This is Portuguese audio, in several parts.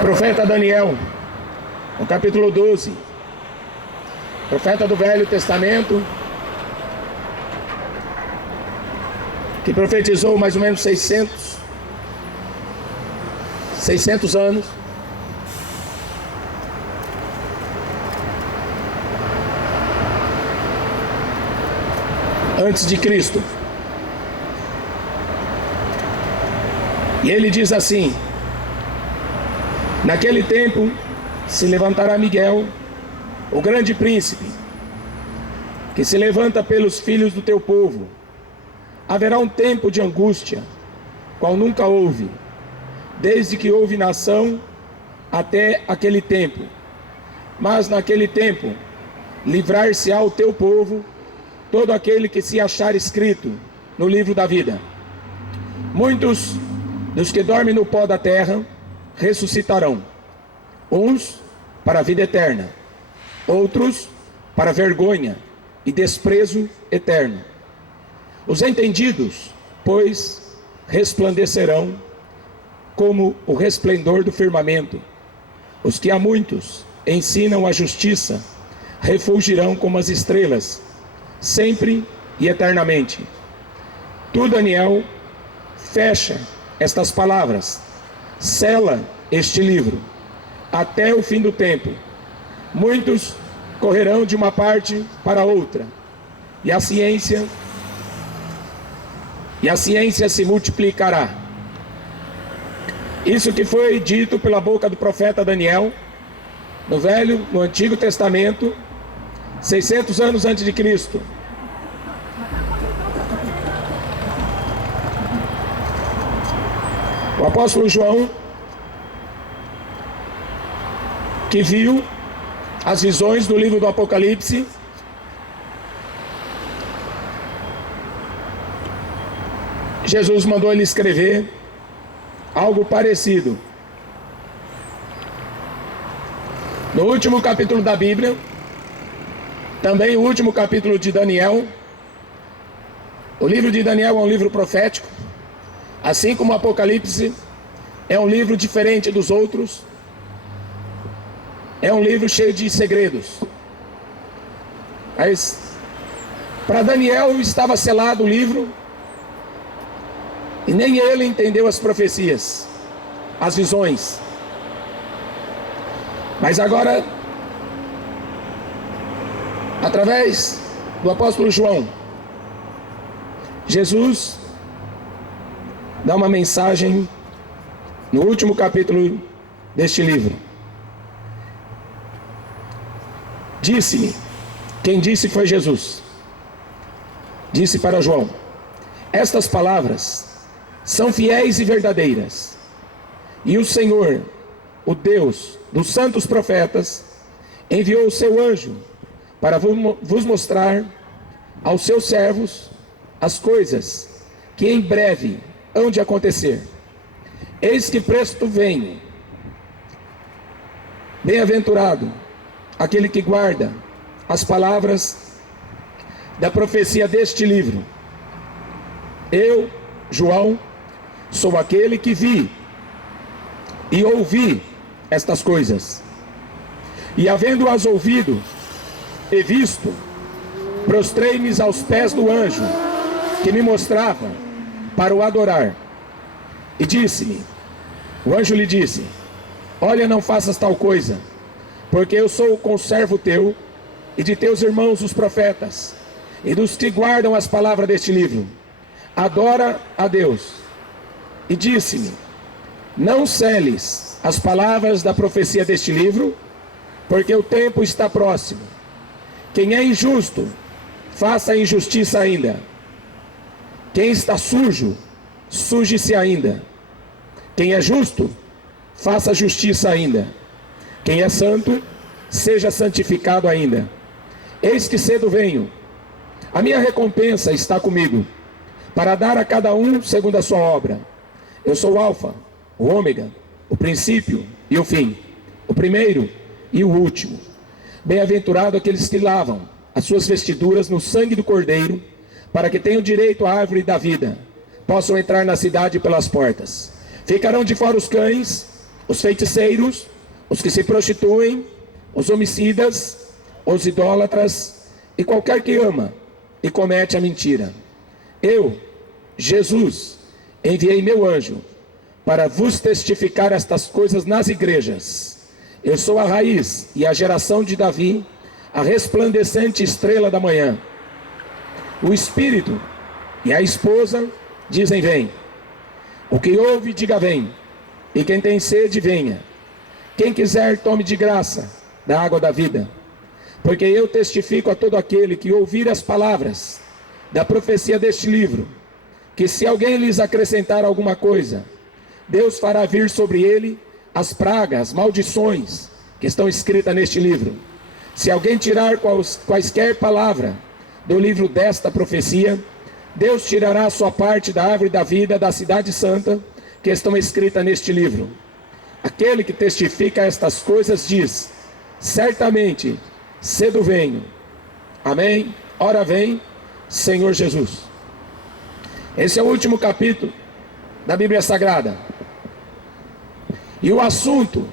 Profeta Daniel, no capítulo 12, profeta do Velho Testamento, que profetizou mais ou menos 600 anos. Antes de Cristo. E ele diz assim: naquele tempo se levantará Miguel, o grande príncipe, que se levanta pelos filhos do teu povo. Haverá um tempo de angústia, qual nunca houve, desde que houve nação até aquele tempo. Mas naquele tempo livrar-se-á o teu povo, todo aquele que se achar escrito no livro da vida. Muitos dos que dormem no pó da terra ressuscitarão, uns para a vida eterna, outros para vergonha e desprezo eterno. Os entendidos, pois, resplandecerão como o resplendor do firmamento. Os que a muitos ensinam a justiça refulgirão como as estrelas, sempre e eternamente. Tu, Daniel, fecha estas palavras, sela este livro, até o fim do tempo. Muitos correrão de uma parte para outra, e a ciência se multiplicará. Isso que foi dito pela boca do profeta Daniel, no Antigo Testamento, 600 anos antes de Cristo. O apóstolo João, que viu as visões do livro do Apocalipse, Jesus mandou ele escrever algo parecido. No último capítulo da Bíblia, também o último capítulo de Daniel. O livro de Daniel é um livro profético, assim como o Apocalipse é um livro diferente dos outros. É um livro cheio de segredos. Mas para Daniel estava selado o livro, e nem ele entendeu as profecias, as visões. Mas agora, através do apóstolo João, Jesus dá uma mensagem no último capítulo deste livro. Disse-me, quem disse foi Jesus, disse para João: estas palavras são fiéis e verdadeiras, e o Senhor, o Deus dos santos profetas, enviou o seu anjo para vos mostrar aos seus servos as coisas que em breve hão de acontecer. Eis que presto venho. Bem-aventurado aquele que guarda as palavras da profecia deste livro. Eu, João, sou aquele que vi e ouvi estas coisas, e havendo-as ouvido e visto, prostrei-me aos pés do anjo que me mostrava para o adorar. E disse-me, o anjo lhe disse: olha, não faças tal coisa, porque eu sou o conservo teu e de teus irmãos os profetas, e dos que guardam as palavras deste livro. Adora a Deus. E disse-me: não seles as palavras da profecia deste livro, porque o tempo está próximo. Quem é injusto, faça a injustiça ainda. Quem está sujo, suje-se ainda. Quem é justo, faça justiça ainda. Quem é santo, seja santificado ainda. Eis que cedo venho. A minha recompensa está comigo, para dar a cada um segundo a sua obra. Eu sou o Alfa, o Ômega, o princípio e o fim, o primeiro e o último. Bem-aventurado aqueles que lavam as suas vestiduras no sangue do Cordeiro, para que tenham direito à árvore da vida, possam entrar na cidade pelas portas. Ficarão de fora os cães, os feiticeiros, os que se prostituem, os homicidas, os idólatras e qualquer que ama e comete a mentira. Eu, Jesus, enviei meu anjo para vos testificar estas coisas nas igrejas. Eu sou a raiz e a geração de Davi, a resplandecente estrela da manhã. O Espírito e a esposa dizem: vem. O que ouve, diga: vem. E quem tem sede, venha. Quem quiser, tome de graça da água da vida. Porque eu testifico a todo aquele que ouvir as palavras da profecia deste livro, que se alguém lhes acrescentar alguma coisa, Deus fará vir sobre ele as pragas, maldições que estão escritas neste livro. Se alguém tirar quaisquer palavra do livro desta profecia, Deus tirará a sua parte da árvore da vida da cidade santa que estão escritas neste livro. Aquele que testifica estas coisas diz: certamente cedo venho. Amém? Ora vem, Senhor Jesus. Esse é o último capítulo da Bíblia Sagrada. E o assunto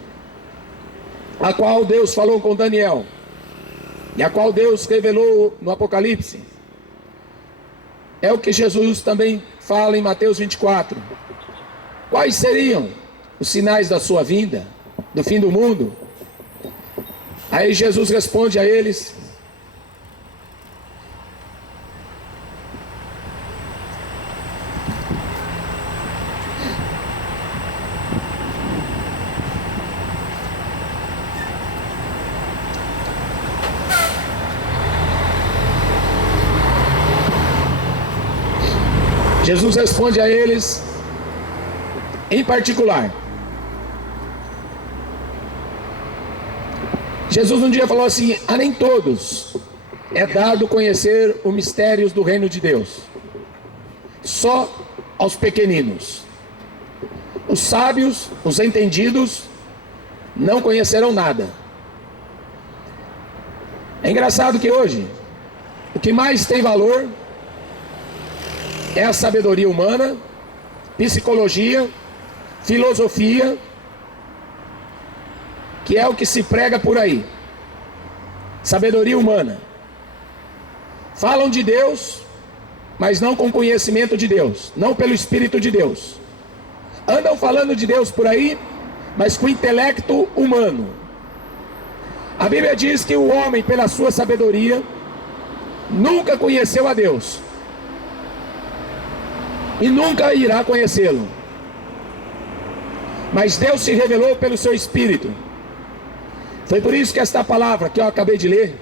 a qual Deus falou com Daniel, e a qual Deus revelou no Apocalipse, é o que Jesus também fala em Mateus 24. Quais seriam os sinais da sua vinda, do fim do mundo? Aí Jesus responde a eles: Jesus responde a eles em particular. Jesus um dia falou assim: a nem todos é dado conhecer os mistérios do reino de Deus, só aos pequeninos. Os sábios, os entendidos, não conhecerão nada. É engraçado que hoje o que mais tem valor é a sabedoria humana, psicologia, filosofia, que é o que se prega por aí. Sabedoria humana. Falam de Deus, mas não com conhecimento de Deus, não pelo Espírito de Deus. Andam falando de Deus por aí, mas com intelecto humano. A Bíblia diz que o homem, pela sua sabedoria, nunca conheceu a Deus e nunca irá conhecê-lo. Mas Deus se revelou pelo seu Espírito. Foi por isso que esta palavra que eu acabei de ler,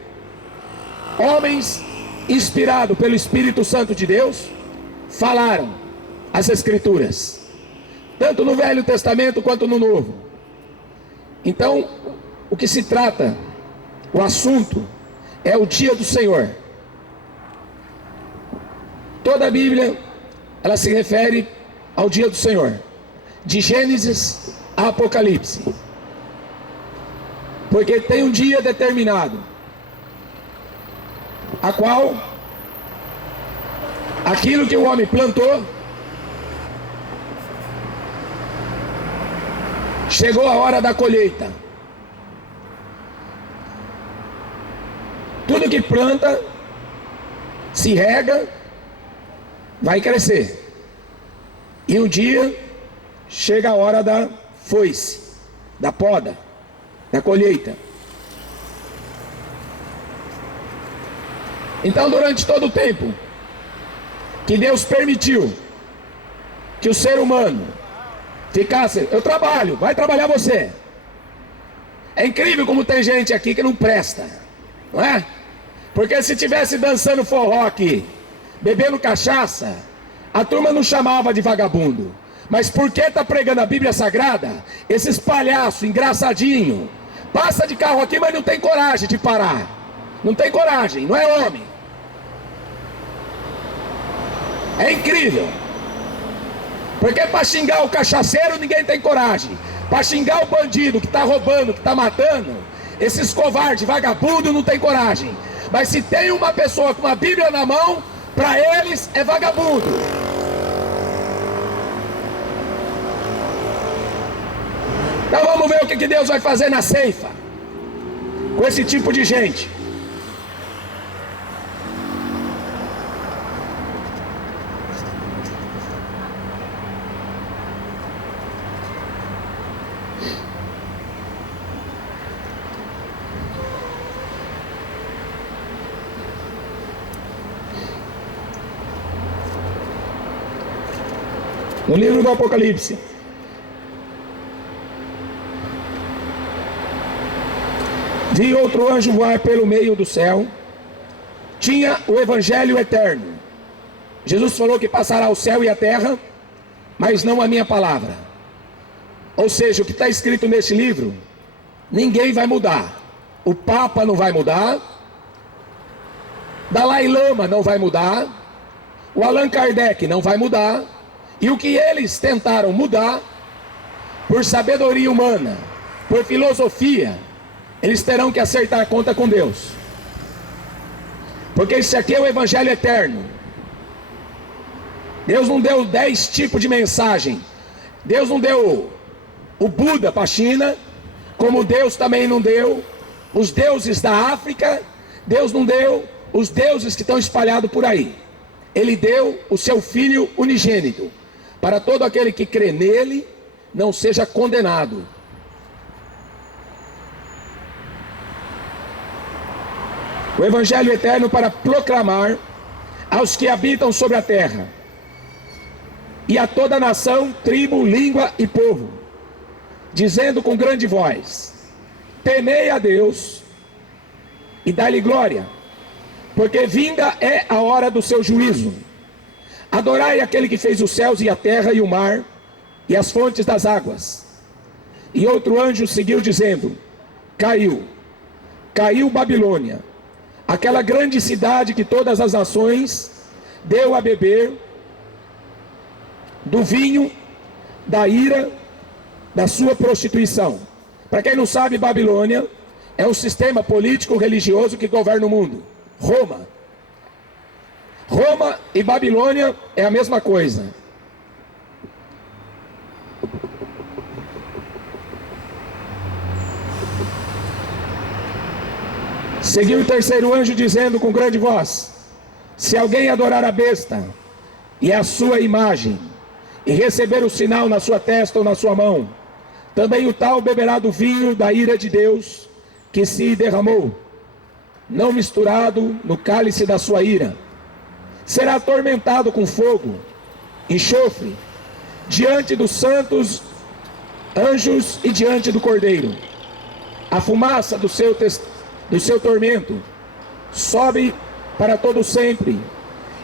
homens inspirados pelo Espírito Santo de Deus, falaram as Escrituras, tanto no Velho Testamento quanto no Novo. Então, o que se trata, o assunto, é o dia do Senhor. Toda a Bíblia, ela se refere ao dia do Senhor, de Gênesis a Apocalipse, porque tem um dia determinado, a qual aquilo que o homem plantou, chegou a hora da colheita. Tudo que planta, se rega, vai crescer. E um dia chega a hora da foice, da poda, da colheita. Então, durante todo o tempo que Deus permitiu que o ser humano ficasse: eu trabalho, vai trabalhar você. É incrível como tem gente aqui que não presta, não é? Porque se tivesse dançando forró aqui, bebendo cachaça, a turma não chamava de vagabundo. Mas porque está pregando a Bíblia Sagrada, esses palhaços, engraçadinho, passa de carro aqui, mas não tem coragem de parar. Não tem coragem, não é homem. É incrível. Porque para xingar o cachaceiro ninguém tem coragem. Para xingar o bandido que está roubando, que está matando, esses covardes, vagabundo, não tem coragem. Mas se tem uma pessoa com uma Bíblia na mão, para eles é vagabundo. Então vamos ver o que Deus vai fazer na ceifa com esse tipo de gente. No livro do Apocalipse, vi outro anjo voar pelo meio do céu. Tinha o evangelho eterno. Jesus falou que passará o céu e a terra, mas não a minha palavra. Ou seja, o que está escrito nesse livro, ninguém vai mudar. O Papa não vai mudar, Dalai Lama não vai mudar, o Allan Kardec não vai mudar. E o que eles tentaram mudar, por sabedoria humana, por filosofia, eles terão que acertar a conta com Deus. Porque isso aqui é o evangelho eterno. Deus não deu 10 tipos de mensagem. Deus não deu o Buda para a China, como Deus também não deu os deuses da África. Deus não deu os deuses que estão espalhados por aí. Ele deu o seu Filho unigênito, para todo aquele que crê nele, não seja condenado. O evangelho eterno para proclamar aos que habitam sobre a terra, e a toda nação, tribo, língua e povo, dizendo com grande voz: temei a Deus e dai-lhe glória, porque vinda é a hora do seu juízo. Adorai aquele que fez os céus e a terra e o mar e as fontes das águas. E outro anjo seguiu dizendo: caiu Babilônia, aquela grande cidade que todas as nações deu a beber do vinho da ira da sua prostituição. Para quem não sabe, Babilônia é um sistema político religioso que governa o mundo. Roma e Babilônia é a mesma coisa. Seguiu o terceiro anjo dizendo com grande voz: se alguém adorar a besta e a sua imagem, e receber o sinal na sua testa ou na sua mão, também o tal beberá do vinho da ira de Deus, que se derramou, não misturado no cálice da sua ira. Será atormentado com fogo, enxofre, diante dos santos anjos e diante do Cordeiro. A fumaça do seu tormento sobe para todo sempre,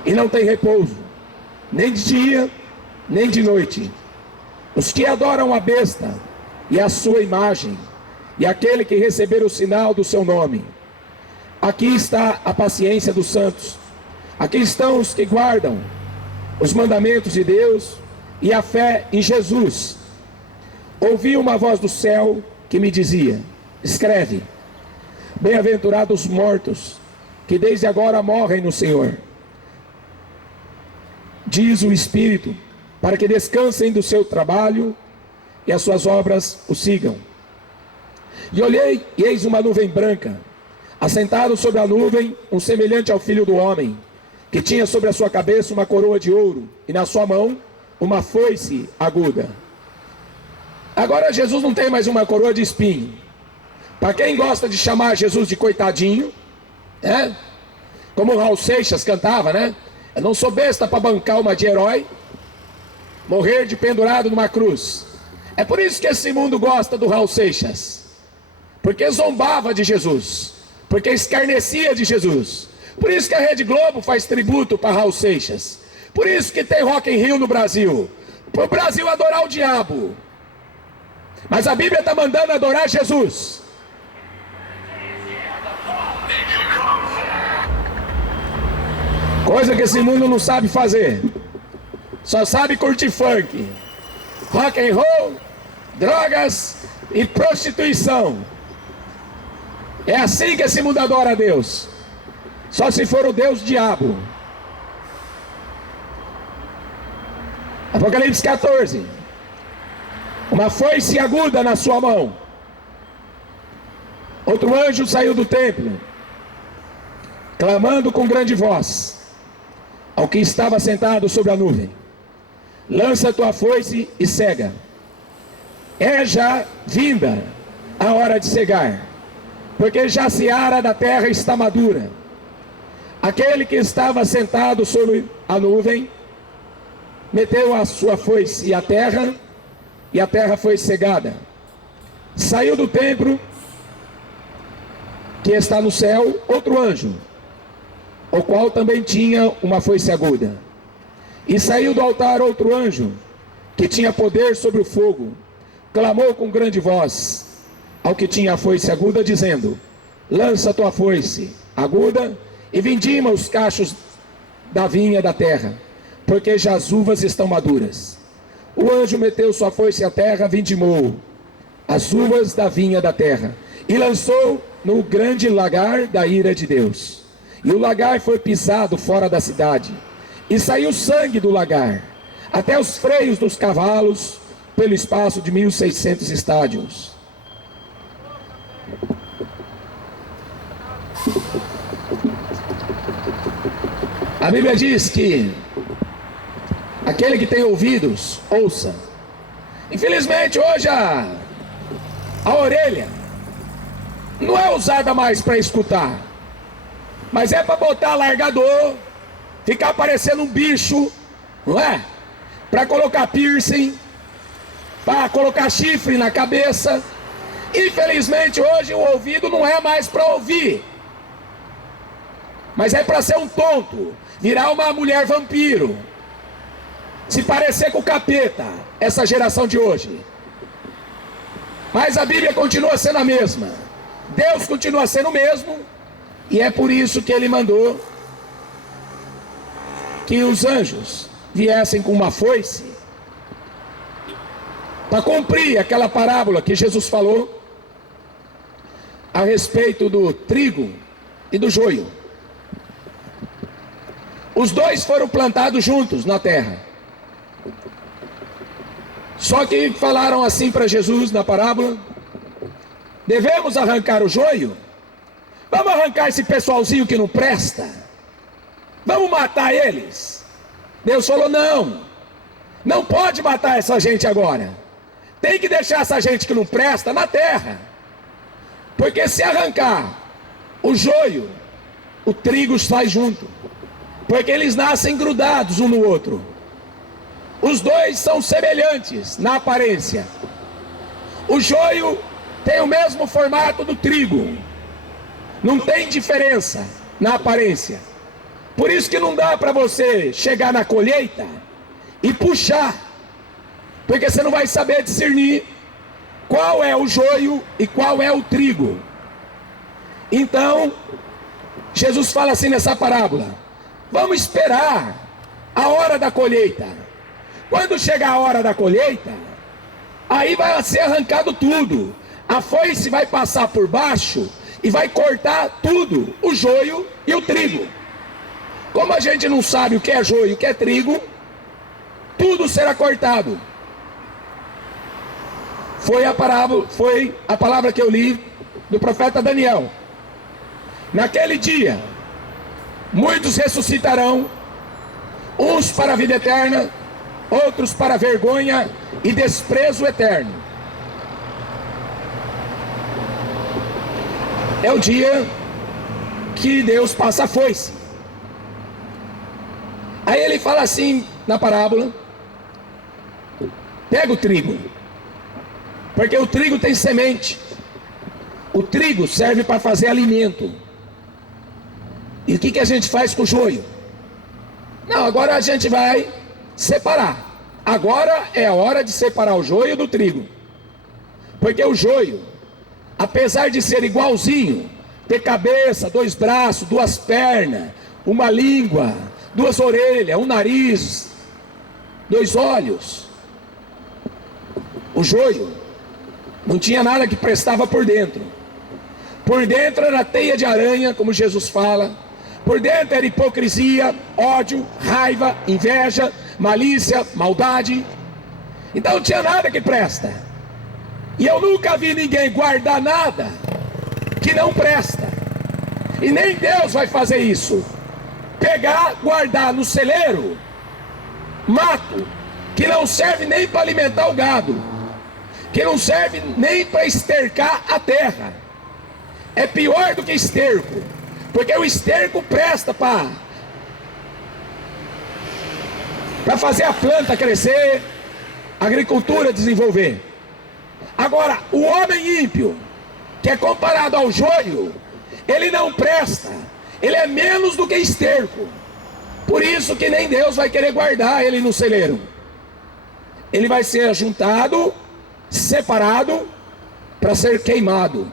e não tem repouso, nem de dia, nem de noite. Os que adoram a besta e a sua imagem, e aquele que receber o sinal do seu nome. Aqui está a paciência dos santos. Aqui estão os que guardam os mandamentos de Deus e a fé em Jesus. Ouvi uma voz do céu que me dizia: escreve, bem-aventurados os mortos, que desde agora morrem no Senhor. Diz o Espírito, para que descansem do seu trabalho e as suas obras o sigam. E olhei, e eis uma nuvem branca, assentado sobre a nuvem, um semelhante ao Filho do Homem, que tinha sobre a sua cabeça uma coroa de ouro, e na sua mão uma foice aguda. Agora Jesus não tem mais uma coroa de espinho. Para quem gosta de chamar Jesus de coitadinho, como o Raul Seixas cantava, né? Eu não sou besta para bancar uma de herói, morrer de pendurado numa cruz. É por isso que esse mundo gosta do Raul Seixas, porque zombava de Jesus, porque escarnecia de Jesus. Por isso que a Rede Globo faz tributo para Raul Seixas. Por isso que tem Rock in Rio no Brasil, para o Brasil adorar o diabo. Mas a Bíblia está mandando adorar Jesus. Coisa que esse mundo não sabe fazer. Só sabe curtir funk, rock and roll, drogas e prostituição. É assim que esse mundo adora a Deus. Só se for o Deus diabo. Apocalipse 14. uma foice aguda na sua mão. Outro anjo saiu do templo, clamando com grande voz ao que estava sentado sobre a nuvem: lança tua foice e cega. É já vinda a hora de cegar, porque já a seara da terra está madura. Aquele que estava sentado sobre a nuvem meteu a sua foice e a terra foi cegada. Saiu do templo que está no céu outro anjo, o qual também tinha uma foice aguda. E saiu do altar outro anjo, que tinha poder sobre o fogo, clamou com grande voz ao que tinha a foice aguda, dizendo: lança tua foice aguda e vindima os cachos da vinha da terra, porque já as uvas estão maduras. O anjo meteu sua foice à terra, vindimou as uvas da vinha da terra, e lançou no grande lagar da ira de Deus. E o lagar foi pisado fora da cidade, e saiu sangue do lagar, até os freios dos cavalos, pelo espaço de 1.600 estádios. A Bíblia diz que aquele que tem ouvidos, ouça. Infelizmente hoje a orelha não é usada mais para escutar, mas é para botar largador, ficar parecendo um bicho, não é? Para colocar piercing, para colocar chifre na cabeça. Infelizmente hoje o ouvido não é mais para ouvir, mas é para ser um tonto, virar uma mulher vampiro, se parecer com o capeta, essa geração de hoje. Mas a Bíblia continua sendo a mesma, Deus continua sendo o mesmo, e é por isso que Ele mandou que os anjos viessem com uma foice, para cumprir aquela parábola que Jesus falou a respeito do trigo e do joio. Os dois foram plantados juntos na terra. Só que falaram assim para Jesus na parábola: devemos arrancar o joio? Vamos arrancar esse pessoalzinho que não presta? Vamos matar eles? Deus falou: não pode matar essa gente agora. Tem que deixar essa gente que não presta na terra. Porque se arrancar o joio, o trigo sai junto. Porque eles nascem grudados um no outro. Os dois são semelhantes na aparência. O joio tem o mesmo formato do trigo. Não tem diferença na aparência. Por isso que não dá para você chegar na colheita e puxar, porque você não vai saber discernir qual é o joio e qual é o trigo. Então Jesus fala assim nessa parábola: vamos esperar a hora da colheita. Quando chegar a hora da colheita, aí vai ser arrancado tudo. A foice vai passar por baixo e vai cortar tudo, o joio e o trigo. Como a gente não sabe o que é joio e o que é trigo, tudo será cortado. Foi a palavra que eu li do profeta Daniel. Naquele dia, muitos ressuscitarão, uns para a vida eterna, outros para a vergonha e desprezo eterno. É o dia que Deus passa a foice. Aí ele fala assim na parábola: pega o trigo, porque o trigo tem semente. O trigo serve para fazer alimento. E o que a gente faz com o joio? Não, agora a gente vai separar. Agora é a hora de separar o joio do trigo. Porque o joio, apesar de ser igualzinho, ter cabeça, 2 braços, 2 pernas, uma língua, 2 orelhas, um nariz, 2 olhos, o joio não tinha nada que prestava por dentro. Por dentro era teia de aranha, como Jesus fala. Por dentro era hipocrisia, ódio, raiva, inveja, malícia, maldade. Então não tinha nada que presta. E eu nunca vi ninguém guardar nada que não presta. E nem Deus vai fazer isso. Pegar, guardar no celeiro mato que não serve nem para alimentar o gado, que não serve nem para estercar a terra. É pior do que esterco, porque o esterco presta para fazer a planta crescer, a agricultura desenvolver. Agora, o homem ímpio, que é comparado ao joio, ele não presta, ele é menos do que esterco. Por isso que nem Deus vai querer guardar ele no celeiro. Ele vai ser ajuntado, separado, para ser queimado.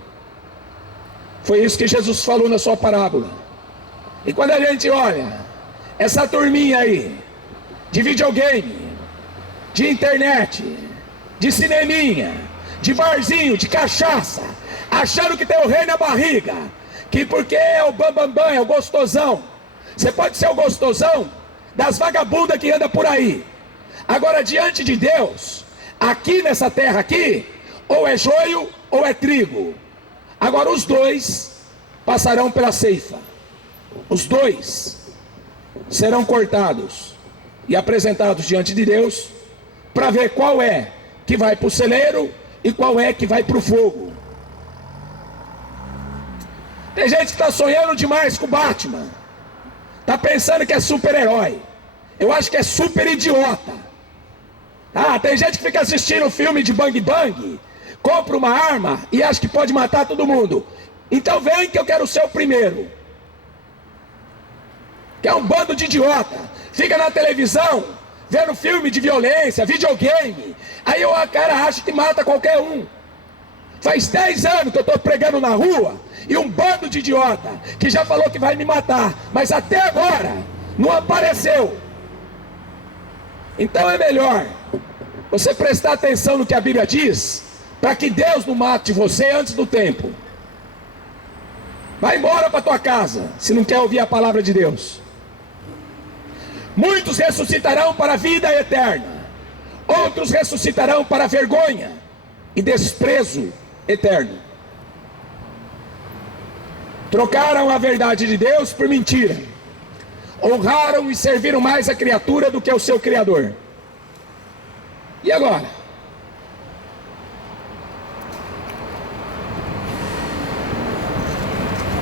Foi isso que Jesus falou na sua parábola. E quando a gente olha essa turminha aí, de videogame, de internet, de cineminha, de barzinho, de cachaça, achando que tem o rei na barriga, que porque é o bambambam, é o gostosão. Você pode ser o gostosão das vagabundas que anda por aí. Agora, diante de Deus, aqui nessa terra aqui, ou é joio ou é trigo. Agora os dois passarão pela ceifa. Os dois serão cortados e apresentados diante de Deus, para ver qual é que vai para o celeiro e qual é que vai para o fogo. Tem gente que está sonhando demais com o Batman, está pensando que é super-herói. Eu acho que é super idiota. Tem gente que fica assistindo filme de bang bang, compra uma arma e acha que pode matar todo mundo. Então vem que eu quero ser o primeiro. Que é um bando de idiota. Fica na televisão vendo filme de violência, videogame. Aí o cara acha que mata qualquer um. Faz 10 anos que eu estou pregando na rua e um bando de idiota que já falou que vai me matar, mas até agora não apareceu. Então é melhor você prestar atenção no que a Bíblia diz, para que Deus não mate você antes do tempo. Vai embora para tua casa, se não quer ouvir a palavra de Deus. Muitos ressuscitarão para a vida eterna, outros ressuscitarão para vergonha e desprezo eterno. Trocaram a verdade de Deus por mentira, honraram e serviram mais a criatura do que ao seu Criador. E agora?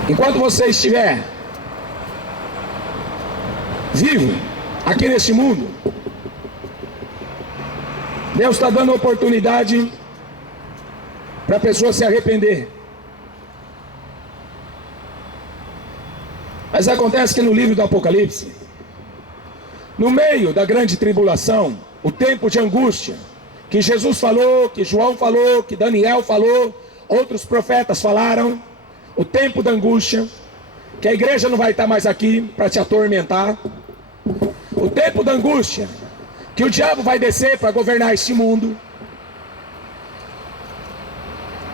Enquanto você estiver vivo aqui neste mundo, Deus está dando oportunidade para a pessoa se arrepender. Mas acontece que no livro do Apocalipse, no meio da grande tribulação, o tempo de angústia, que Jesus falou, que João falou, que Daniel falou, outros profetas falaram, o tempo da angústia, que a igreja não vai estar mais aqui para te atormentar, o tempo da angústia, que o diabo vai descer para governar este mundo.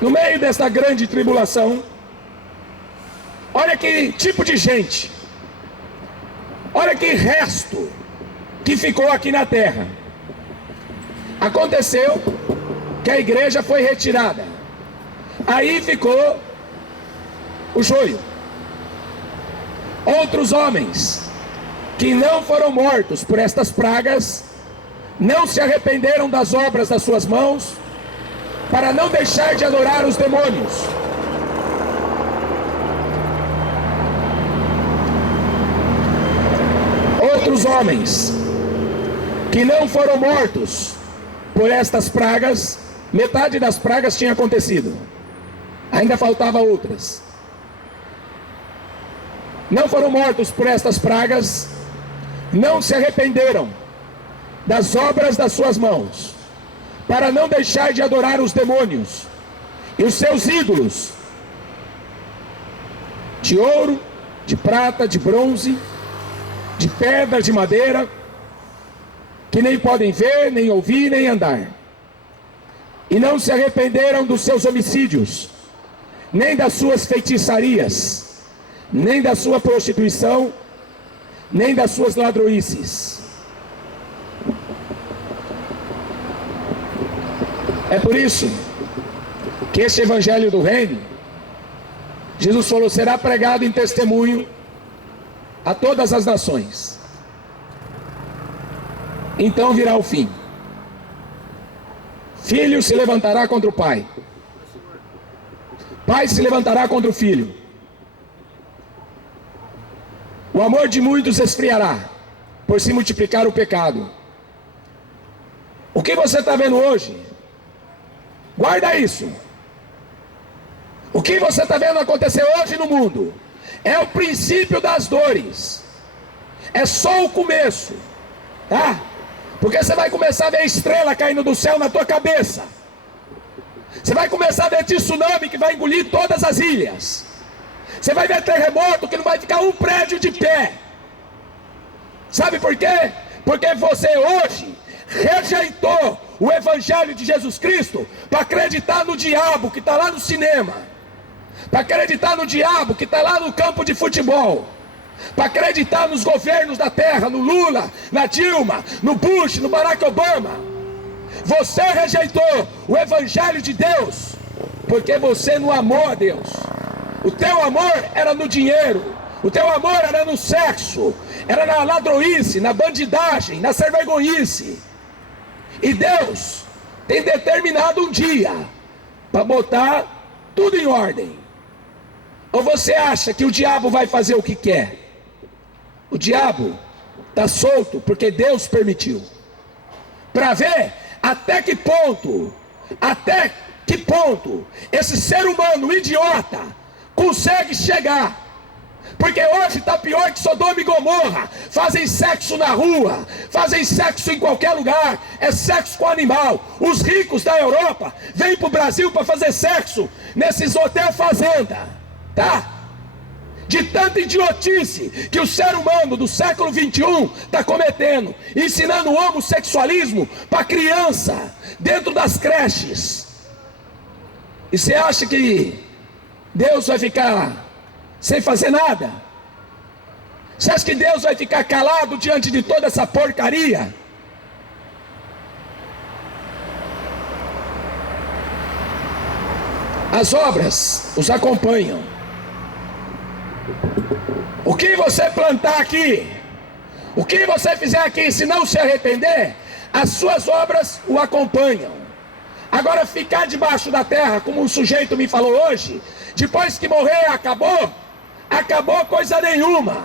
No meio desta grande tribulação, olha que tipo de gente, olha que resto que ficou aqui na terra. Aconteceu que a igreja foi retirada, aí ficou o joio. Outros homens que não foram mortos por estas pragas, não se arrependeram das obras das suas mãos, para não deixar de adorar os demônios. Outros homens que não foram mortos por estas pragas, metade das pragas tinha acontecido, ainda faltava outras. Não foram mortos por estas pragas, não se arrependeram das obras das suas mãos, para não deixar de adorar os demônios e os seus ídolos, de ouro, de prata, de bronze, de pedra, de madeira, que nem podem ver, nem ouvir, nem andar. E não se arrependeram dos seus homicídios, nem das suas feitiçarias, nem da sua prostituição, nem das suas ladroices. É por isso que este evangelho do reino, Jesus falou, será pregado em testemunho a todas as nações. Então virá o fim. Filho se levantará contra o pai. Pai se levantará contra o filho. O amor de muitos esfriará, por se multiplicar o pecado. O que você está vendo hoje? Guarda isso. O que você está vendo acontecer hoje no mundo é o princípio das dores. É só o começo, tá? Porque você vai começar a ver estrela caindo do céu na tua cabeça. Você vai começar a ver tsunami que vai engolir todas as ilhas. Você vai ver terremoto que não vai ficar um prédio de pé. Sabe por quê? Porque você hoje rejeitou o evangelho de Jesus Cristo para acreditar no diabo que está lá no cinema, para acreditar no diabo que está lá no campo de futebol, para acreditar nos governos da terra, no Lula, na Dilma, no Bush, no Barack Obama. Você rejeitou o evangelho de Deus porque você não amou a Deus. O teu amor era no dinheiro, o teu amor era no sexo, era na ladroice, na bandidagem, na servergonhice. E Deus tem determinado um dia para botar tudo em ordem. Ou você acha que o diabo vai fazer o que quer? O diabo está solto porque Deus permitiu, para ver até que ponto esse ser humano idiota consegue chegar. Porque hoje está pior que Sodoma e Gomorra. Fazem sexo na rua, fazem sexo em qualquer lugar, é sexo com animal. Os ricos da Europa vêm para o Brasil para fazer sexo nesses hotel fazenda, tá? De tanta idiotice que o ser humano do século 21 está cometendo, ensinando o homossexualismo para criança dentro das creches. E você acha que Deus vai ficar sem fazer nada? Você acha que Deus vai ficar calado diante de toda essa porcaria? As obras os acompanham. O que você plantar aqui, o que você fizer aqui, se não se arrepender, as suas obras o acompanham. Agora, ficar debaixo da terra, como um sujeito me falou hoje, depois que morrer, acabou coisa nenhuma.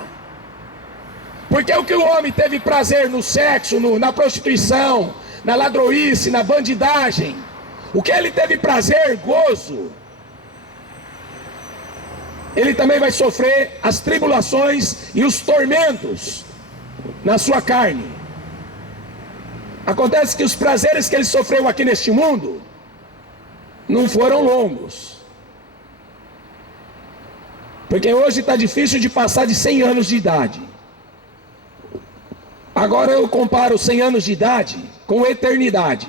Porque o que o homem teve prazer no sexo, na prostituição, na ladroice, na bandidagem, o que ele teve prazer, gozo, ele também vai sofrer as tribulações e os tormentos na sua carne. Acontece que os prazeres que ele sofreu aqui neste mundo não foram longos. Porque hoje está difícil de passar de 100 anos de idade. Agora eu comparo 100 anos de idade com eternidade.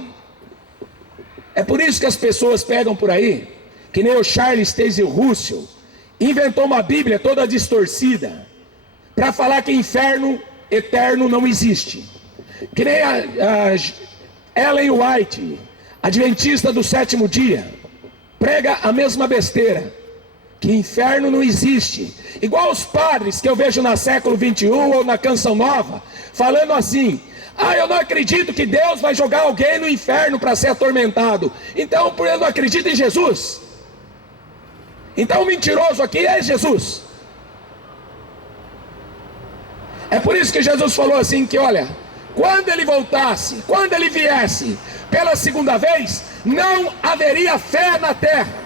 É por isso que as pessoas pegam por aí, que nem o Charles Taze Russell, inventou uma Bíblia toda distorcida, para falar que inferno eterno não existe. Que nem a Ellen White, adventista do sétimo dia, prega a mesma besteira, que inferno não existe. Igual os padres que eu vejo na século 21 ou na Canção Nova, falando assim: eu não acredito que Deus vai jogar alguém no inferno para ser atormentado, então eu não acredito em Jesus. Então o mentiroso aqui é Jesus. É por isso que Jesus falou assim, que olha, quando ele voltasse, quando ele viesse pela segunda vez, não haveria fé na terra.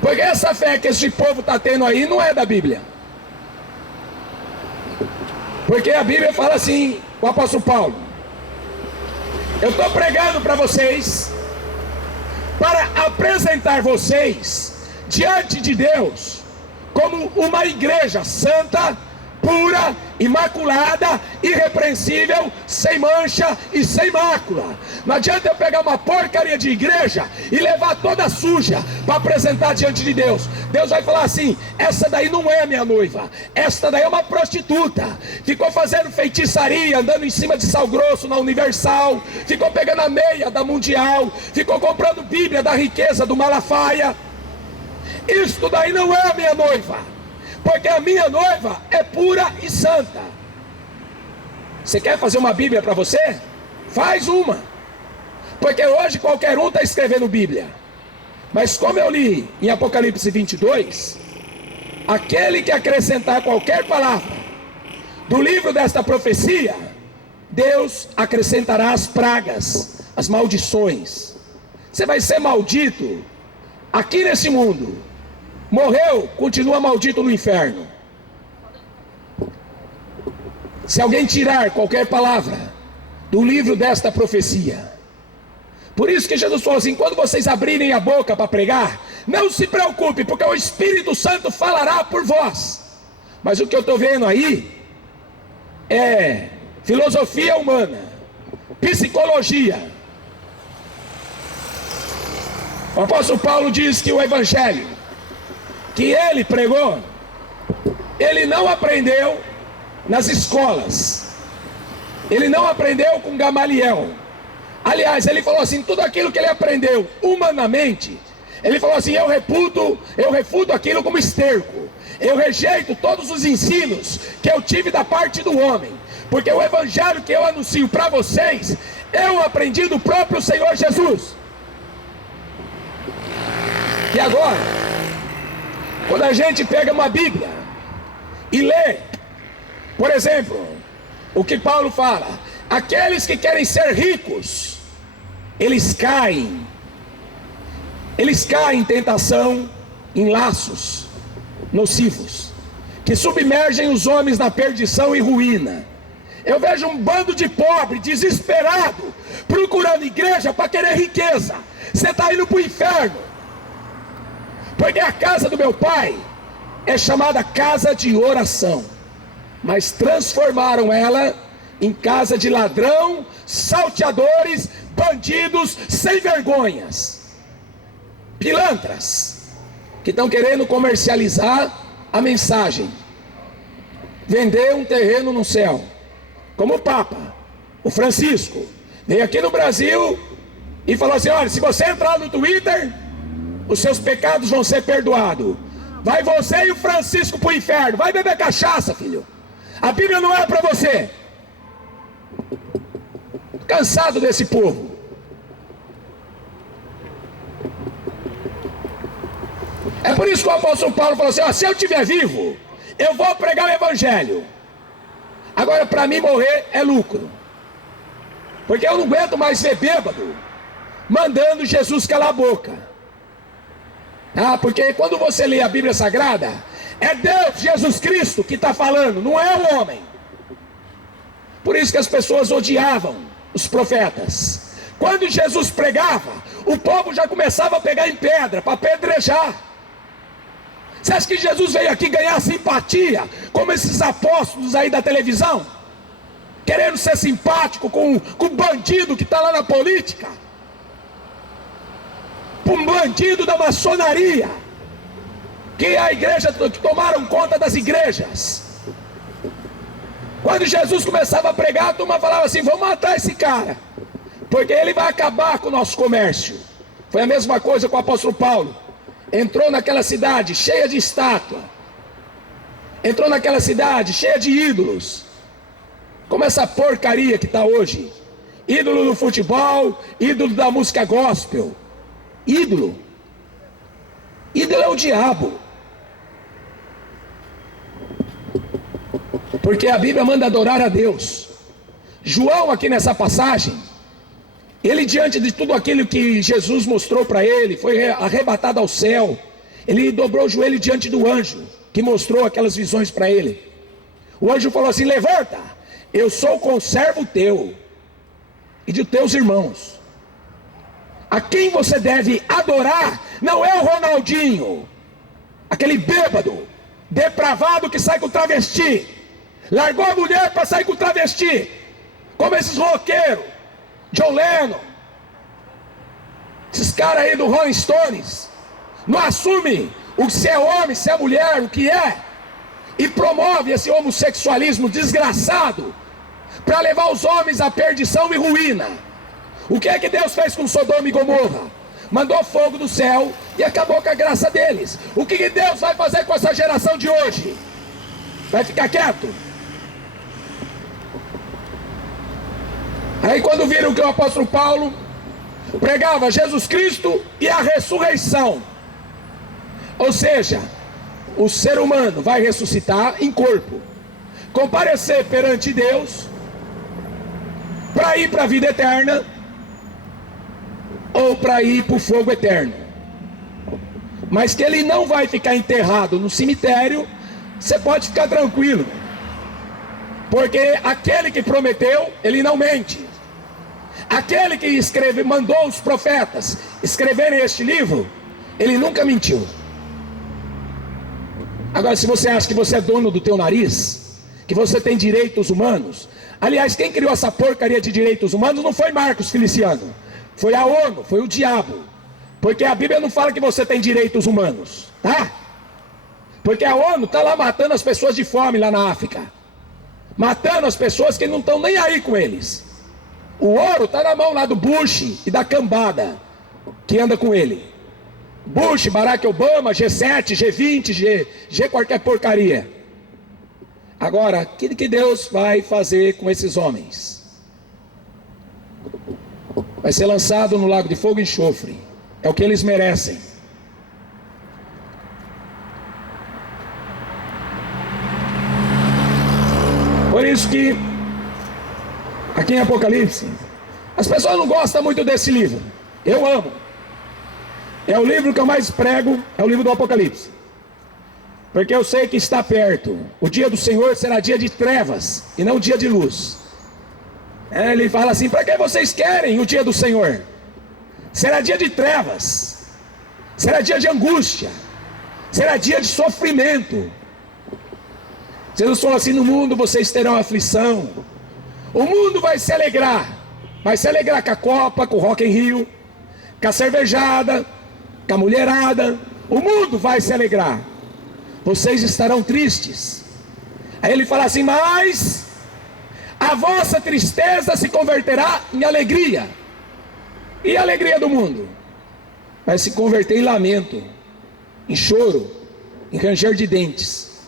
Porque essa fé que esse povo está tendo aí não é da Bíblia. Porque a Bíblia fala assim, o apóstolo Paulo: eu estou pregando para vocês, para apresentar vocês diante de Deus como uma igreja santa, pura, imaculada, irrepreensível, sem mancha e sem mácula. Não adianta eu pegar uma porcaria de igreja e levar toda suja para apresentar diante de Deus. Deus vai falar assim: essa daí não é minha noiva, essa daí é uma prostituta, ficou fazendo feitiçaria, andando em cima de sal grosso na Universal, ficou pegando a meia da Mundial, ficou comprando Bíblia da Riqueza, do Malafaia. Isto daí não é a minha noiva, porque a minha noiva é pura e santa. Você quer fazer uma Bíblia para você? Faz uma, porque hoje qualquer um está escrevendo Bíblia. Mas como eu li em Apocalipse 22, aquele que acrescentar qualquer palavra do livro desta profecia, Deus acrescentará as pragas, as maldições. Você vai ser maldito aqui nesse mundo. Morreu, continua maldito no inferno. Se alguém tirar qualquer palavra do livro desta profecia. Por isso que Jesus falou assim: quando vocês abrirem a boca para pregar, não se preocupe, porque o Espírito Santo falará por vós. Mas o que eu estou vendo aí é filosofia humana, psicologia. O apóstolo Paulo diz que o evangelho que ele pregou, ele não aprendeu nas escolas, ele não aprendeu com Gamaliel. Aliás, ele falou assim: tudo aquilo que ele aprendeu humanamente, ele falou assim: eu refuto aquilo como esterco, eu rejeito todos os ensinos que eu tive da parte do homem, porque o evangelho que eu anuncio para vocês, eu aprendi do próprio Senhor Jesus. E agora, quando a gente pega uma Bíblia e lê, por exemplo, o que Paulo fala: aqueles que querem ser ricos, eles caem em tentação, em laços nocivos, que submergem os homens na perdição e ruína. Eu vejo um bando de pobre, desesperado, procurando igreja para querer riqueza. Você está indo para o inferno. Porque a casa do meu pai é chamada casa de oração, mas transformaram ela em casa de ladrão, salteadores, bandidos, sem vergonhas, pilantras, que estão querendo comercializar a mensagem, vender um terreno no céu. Como o Papa, o Francisco, veio aqui no Brasil e falou assim: olha, se você entrar no Twitter, os seus pecados vão ser perdoados. Vai você e o Francisco para o inferno. Vai beber cachaça, filho. A Bíblia não é para você. Cansado desse povo. É por isso que o apóstolo Paulo falou assim: ó, se eu estiver vivo, eu vou pregar o evangelho. Agora, para mim morrer é lucro, porque eu não aguento mais ser bêbado mandando Jesus calar a boca. Porque quando você lê a Bíblia Sagrada, é Deus, Jesus Cristo, que está falando, não é o homem. Por isso que as pessoas odiavam os profetas. Quando Jesus pregava, o povo já começava a pegar em pedra, para apedrejar. Você acha que Jesus veio aqui ganhar simpatia, como esses apóstolos aí da televisão? Querendo ser simpático com o bandido que está lá na política? Um bandido da maçonaria, que a igreja, que tomaram conta das igrejas. Quando Jesus começava a pregar, a turma falava assim: vamos matar esse cara, porque ele vai acabar com o nosso comércio. Foi a mesma coisa com o apóstolo Paulo. Entrou naquela cidade cheia de estátua, entrou naquela cidade cheia de ídolos, como essa porcaria que está hoje. Ídolo do futebol, ídolo da música gospel. Ídolo é o diabo, porque a Bíblia manda adorar a Deus. João, aqui nessa passagem, ele, diante de tudo aquilo que Jesus mostrou para ele, foi arrebatado ao céu. Ele dobrou o joelho diante do anjo que mostrou aquelas visões para ele. O anjo falou assim: levanta, eu sou o conservo teu e de teus irmãos. A quem você deve adorar não é o Ronaldinho, aquele bêbado, depravado que sai com travesti. Largou a mulher para sair com travesti, como esses roqueiros, John Lennon, esses caras aí do Rolling Stones. Não assume se é homem, se é mulher, o que é, e promove esse homossexualismo desgraçado para levar os homens à perdição e ruína. O que é que Deus fez com Sodoma e Gomorra? Mandou fogo do céu e acabou com a graça deles. O que Deus vai fazer com essa geração de hoje? Vai ficar quieto? Aí quando viram que o apóstolo Paulo pregava Jesus Cristo e a ressurreição, ou seja, o ser humano vai ressuscitar em corpo, comparecer perante Deus para ir para a vida eterna ou para ir para o fogo eterno, mas que ele não vai ficar enterrado no cemitério, você pode ficar tranquilo, porque aquele que prometeu, ele não mente. Aquele que mandou os profetas escreverem este livro, ele nunca mentiu. Agora, se você acha que você é dono do teu nariz, que você tem direitos humanos, aliás, quem criou essa porcaria de direitos humanos não foi Marcos Feliciano, foi a ONU, foi o diabo, porque a Bíblia não fala que você tem direitos humanos, tá? Porque a ONU está lá matando as pessoas de fome lá na África, matando as pessoas que não estão nem aí com eles. O ouro está na mão lá do Bush e da cambada que anda com ele. Bush, Barack Obama, G7, G20, G qualquer porcaria. Agora, o que Deus vai fazer com esses homens? Vai ser lançado no lago de fogo e enxofre. É o que eles merecem. Por isso que aqui em Apocalipse, as pessoas não gostam muito desse livro. Eu amo. É o livro que eu mais prego, é o livro do Apocalipse. Porque eu sei que está perto. O dia do Senhor será dia de trevas e não dia de luz. Ele fala assim: para que vocês querem o dia do Senhor? Será dia de trevas, será dia de angústia, será dia de sofrimento. Jesus falou assim: no mundo vocês terão aflição. O mundo vai se alegrar com a Copa, com o Rock in Rio, com a cervejada, com a mulherada. O mundo vai se alegrar. Vocês estarão tristes. Aí ele fala assim: mas a vossa tristeza se converterá em alegria. E a alegria do mundo vai se converter em lamento, em choro, em ranger de dentes.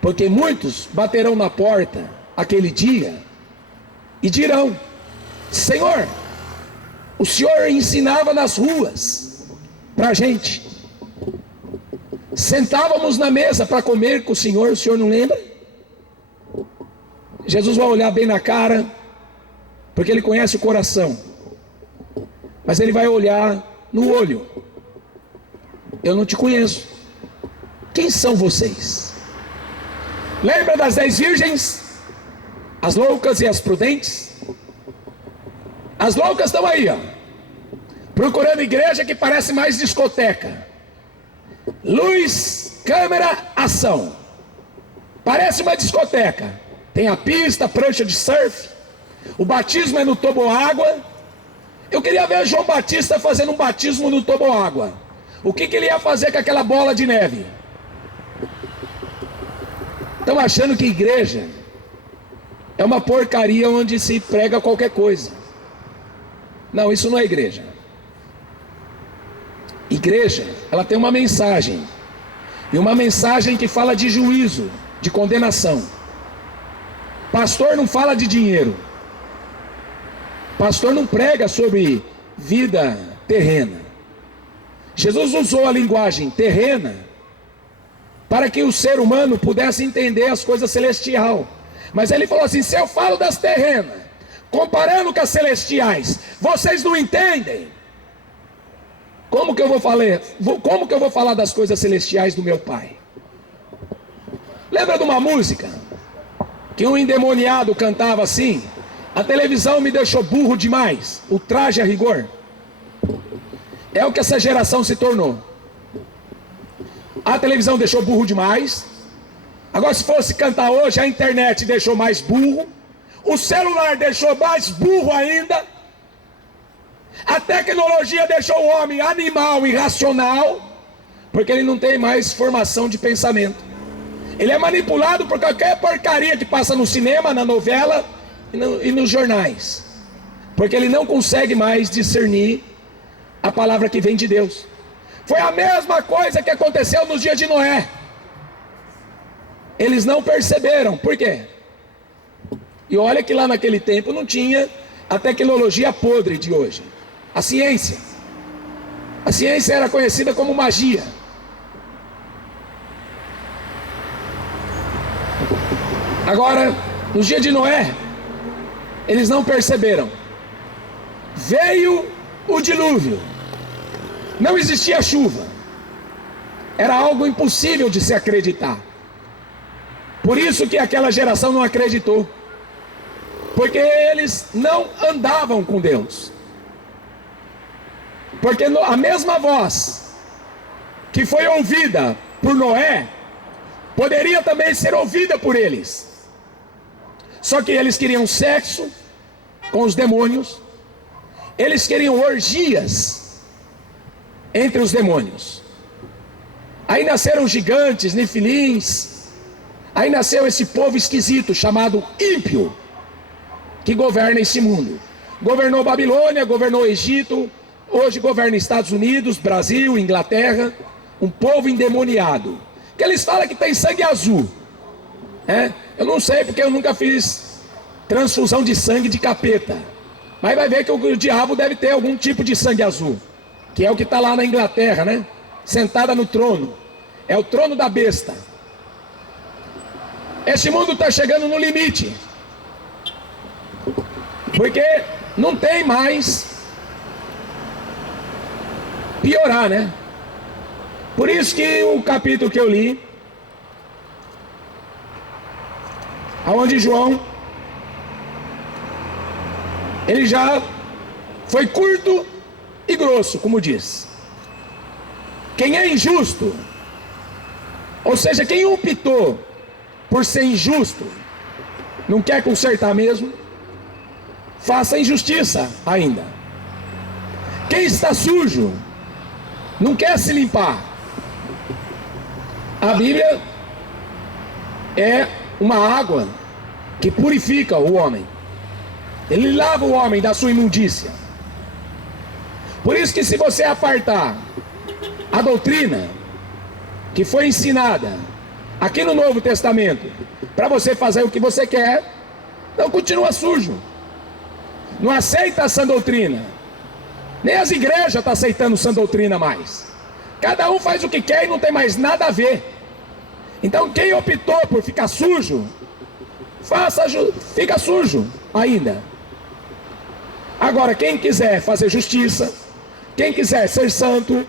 Porque muitos baterão na porta aquele dia e dirão: Senhor, o Senhor ensinava nas ruas para a gente, sentávamos na mesa para comer com o Senhor não lembra? Jesus vai olhar bem na cara, porque Ele conhece o coração, mas Ele vai olhar no olho. Eu não te conheço. Quem são vocês? Lembra das 10 virgens? As loucas e as prudentes? As loucas estão aí, ó, procurando igreja que parece mais discoteca. Luz, câmera, ação. Parece uma discoteca. Tem a pista, a prancha de surf. O batismo é no toboágua. Eu queria ver João Batista fazendo um batismo no toboágua. O que ele ia fazer com aquela bola de neve? Estão achando que igreja é uma porcaria onde se prega qualquer coisa. Não, isso não é igreja. Igreja, ela tem uma mensagem. E uma mensagem que fala de juízo, de condenação. Pastor não fala de dinheiro. Pastor não prega sobre vida terrena. Jesus usou a linguagem terrena para que o ser humano pudesse entender as coisas celestiais. Mas ele falou assim: se eu falo das terrenas, comparando com as celestiais, vocês não entendem. Como que eu vou falar das coisas celestiais do meu Pai? Lembra de uma música que um endemoniado cantava assim: a televisão me deixou burro demais, o traje a rigor? É o que essa geração se tornou. A televisão deixou burro demais, Agora, se fosse cantar hoje, a internet deixou mais burro, o celular deixou mais burro ainda, a tecnologia deixou o homem animal, irracional, porque ele não tem mais formação de pensamento. Ele é manipulado por qualquer porcaria que passa no cinema, na novela e nos jornais, porque ele não consegue mais discernir a palavra que vem de Deus. Foi a mesma coisa que aconteceu nos dias de Noé. Eles não perceberam, por quê? E olha que lá naquele tempo não tinha a tecnologia podre de hoje. A ciência era conhecida como magia. Agora, nos dias de Noé, eles não perceberam. Veio o dilúvio, não existia chuva, era algo impossível de se acreditar. Por isso que aquela geração não acreditou, porque eles não andavam com Deus. Porque a mesma voz que foi ouvida por Noé, poderia também ser ouvida por eles. Só que eles queriam sexo com os demônios, eles queriam orgias entre os demônios. Aí nasceram gigantes, nefilins, aí nasceu esse povo esquisito chamado ímpio, que governa esse mundo. Governou Babilônia, governou Egito, hoje governa Estados Unidos, Brasil, Inglaterra, um povo endemoniado. Que eles falam que tem sangue azul. Eu não sei porque eu nunca fiz transfusão de sangue de capeta. Mas vai ver que o diabo deve ter algum tipo de sangue azul, que é o que está lá na Inglaterra, né? Sentada no trono. É o trono da besta. Esse mundo está chegando no limite, porque não tem mais piorar, né? Por isso que o capítulo que eu li, aonde João, ele já foi curto e grosso, como diz. Quem é injusto, ou seja, quem optou por ser injusto, não quer consertar mesmo, faça injustiça ainda. Quem está sujo, não quer se limpar. A Bíblia é uma água que purifica o homem. Ele lava o homem da sua imundícia. Por isso que se você apartar a doutrina que foi ensinada aqui no Novo Testamento, para você fazer o que você quer, não continua sujo. Não aceita a sã doutrina. Nem as igrejas estão aceitando sã doutrina mais. Cada um faz o que quer e não tem mais nada a ver. Então quem optou por ficar sujo, fica sujo ainda. Agora quem quiser fazer justiça, quem quiser ser santo,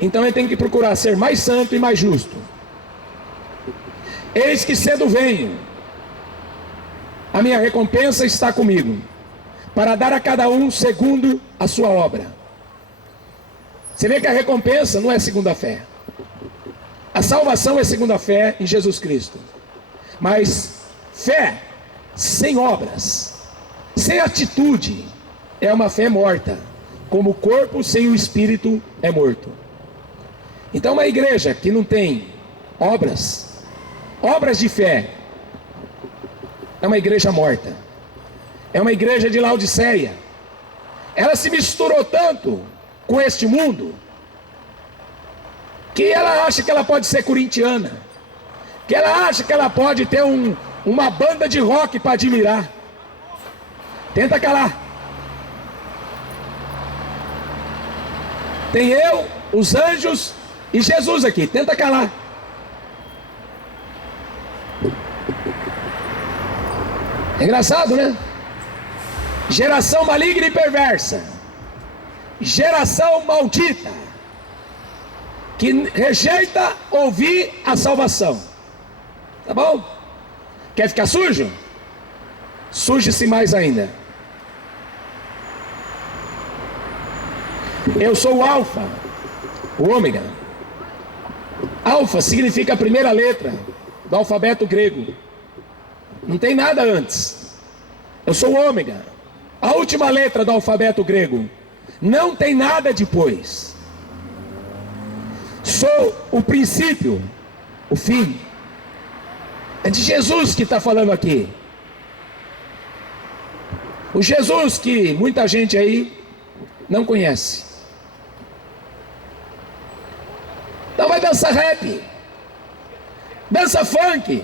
então ele tem que procurar ser mais santo e mais justo. Eis que cedo venho, a minha recompensa está comigo, para dar a cada um segundo a sua obra. Você vê que a recompensa não é segunda fé. A salvação é segunda fé em Jesus Cristo. Mas fé sem obras, sem atitude, é uma fé morta, como o corpo sem o espírito é morto. Então uma igreja que não tem obras de fé, é uma igreja morta. É uma igreja de Laodiceia. Ela se misturou tanto com este mundo, que ela acha que ela pode ser corintiana, que ela acha que ela pode ter uma banda de rock para admirar. Tenta calar. Tem eu, os anjos e Jesus aqui. Tenta calar. É engraçado, né? Geração maligna e perversa, geração maldita, que rejeita ouvir a salvação. Tá bom? Quer ficar sujo? Suje-se mais ainda. Eu sou o Alfa, o Ômega. Alfa significa a primeira letra do alfabeto grego. Não tem nada antes. Eu sou o ômega, a última letra do alfabeto grego. Não tem nada depois. Sou o princípio, o fim. É de Jesus que está falando aqui. O Jesus que muita gente aí não conhece. Então vai dançar rap, dança funk,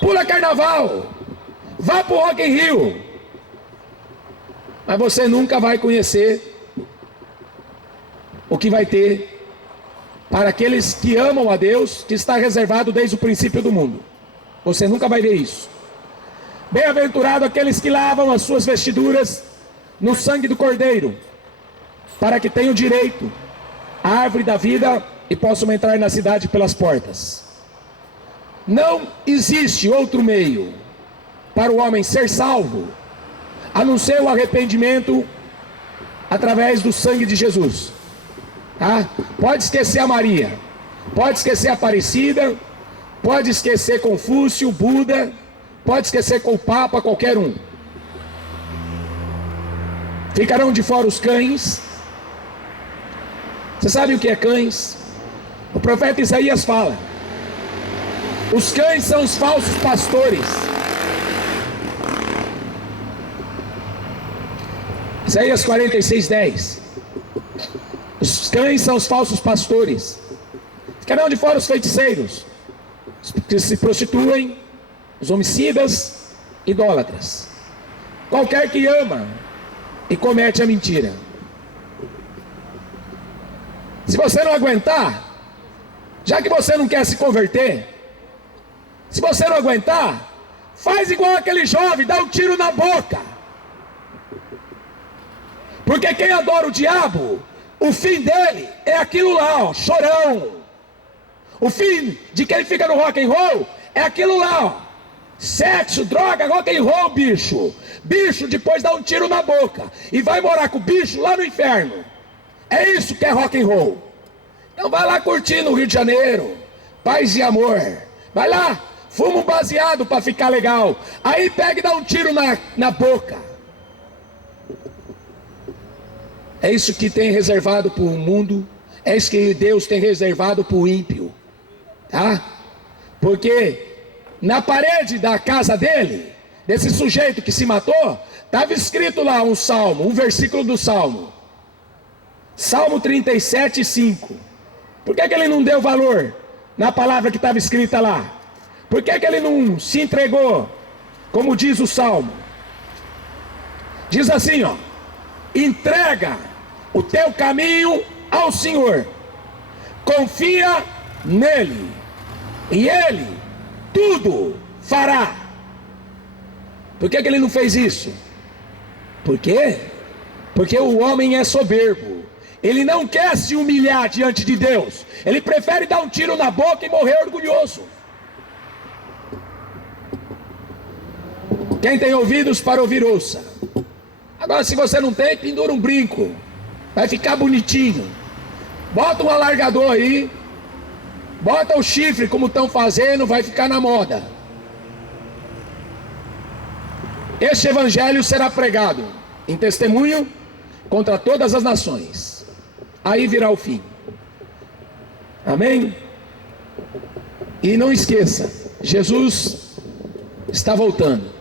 pula carnaval, vá pro Rock in Rio, mas você nunca vai conhecer o que vai ter para aqueles que amam a Deus, que está reservado desde o princípio do mundo. Você nunca vai ver isso. Bem-aventurado aqueles que lavam as suas vestiduras no sangue do Cordeiro, para que tenham direito à árvore da vida e possam entrar na cidade pelas portas. Não existe outro meio para o homem ser salvo, a não ser o arrependimento através do sangue de Jesus. Tá? Pode esquecer a Maria, pode esquecer a Aparecida, pode esquecer Confúcio, Buda, pode esquecer com o Papa, qualquer um. Ficarão de fora os cães. Você sabe o que é cães? O profeta Isaías fala: os cães são os falsos pastores. Isaías 46:10. Os cães são os falsos pastores. Ficarão de fora os feiticeiros, os que se prostituem, os homicidas, idólatras, qualquer que ama e comete a mentira. Se você não aguentar, já que você não quer se converter, se você não aguentar, faz igual aquele jovem, dá um tiro na boca. Porque quem adora o diabo, o fim dele é aquilo lá, ó, chorão. O fim de quem fica no rock and roll é aquilo lá, ó, sexo, droga, rock and roll, bicho. Bicho depois dá um tiro na boca e vai morar com o bicho lá no inferno. É isso que é rock and roll. Então vai lá curtir no Rio de Janeiro, paz e amor. Vai lá, fuma um baseado para ficar legal. Aí pega e dá um tiro na boca. É isso que tem reservado para o mundo. É isso que Deus tem reservado para o ímpio. Tá? Porque na parede da casa dele, desse sujeito que se matou, estava escrito lá um salmo, um versículo do salmo. Salmo 37:5. Por que ele não deu valor na palavra que estava escrita lá? Por que ele não se entregou, como diz o salmo? Diz assim, ó: entrega o teu caminho ao Senhor, confia nele, e ele tudo fará. Por que ele não fez isso? Por quê? Porque o homem é soberbo. Ele não quer se humilhar diante de Deus. Ele prefere dar um tiro na boca e morrer orgulhoso. Quem tem ouvidos para ouvir, ouça. Agora, se você não tem, pendura um brinco. Vai ficar bonitinho. Bota um alargador aí. Bota o chifre como estão fazendo, vai ficar na moda. Este evangelho será pregado em testemunho contra todas as nações. Aí virá o fim. Amém? E não esqueça, Jesus está voltando.